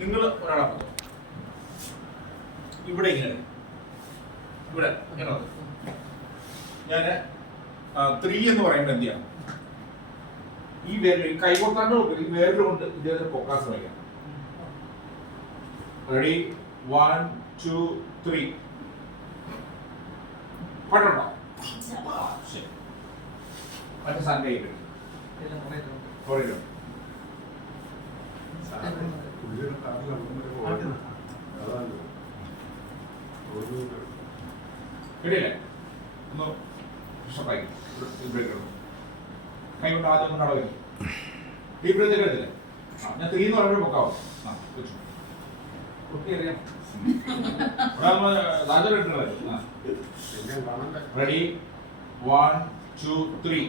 നിങ്ങൾ ഒരാളെ ഇവിടെ ഇങ്ങനെ ഇവിടെ ഞാൻ 3 എന്ന് പറയുമ്പോൾ എന്ത് ചെയ്യണം? ഈ വേരിൽ കൈകൊട്ടാണ്ട് ഈ വേരിൽ കൊണ്ട് ഇദ്ദേഹത്തിന് പൊക്കാൻ ശ്രമിക്കാം. റെഡി 1 2 3 പറ്റുണ്ടോ? ശരി. മറ്റേ സാറിന്റെ കിട്ടിയില്ലേ? ഒന്ന് ഇഷ്ടമായി കൈ കൊണ്ട് ആദ്യം കൊണ്ടാണ് വരുന്നത്. ഡീപ് ബ്രീത്ത് എടുത്തില്ലേ? ഞാൻ 3 എന്ന് പറയുമ്പോൾ പൊക്കാവും. റെഡി 1 2 3